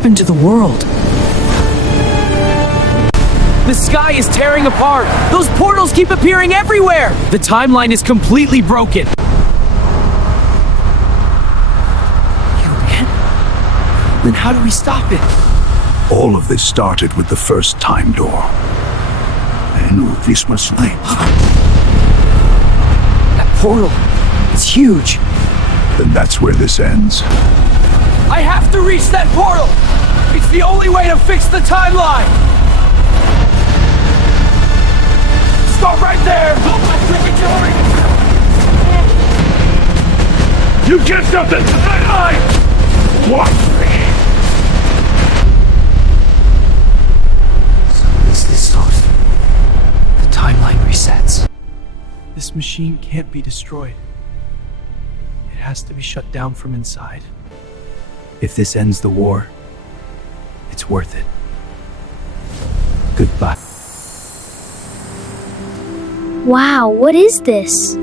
happened to the world? The sky is tearing apart! Those portals keep appearing everywhere! The timeline is completely broken! Then how do we stop it? All of this started with the first time door. I knew this was late. That portal, it's huge. Then that's where this ends. I have to reach that portal! It's the only way to fix the timeline! Stop right there! Hold my freaking door! You get something! What? The timeline resets. This machine can't be destroyed. It has to be shut down from inside. If this ends the war, it's worth it. Goodbye. Wow, what is this?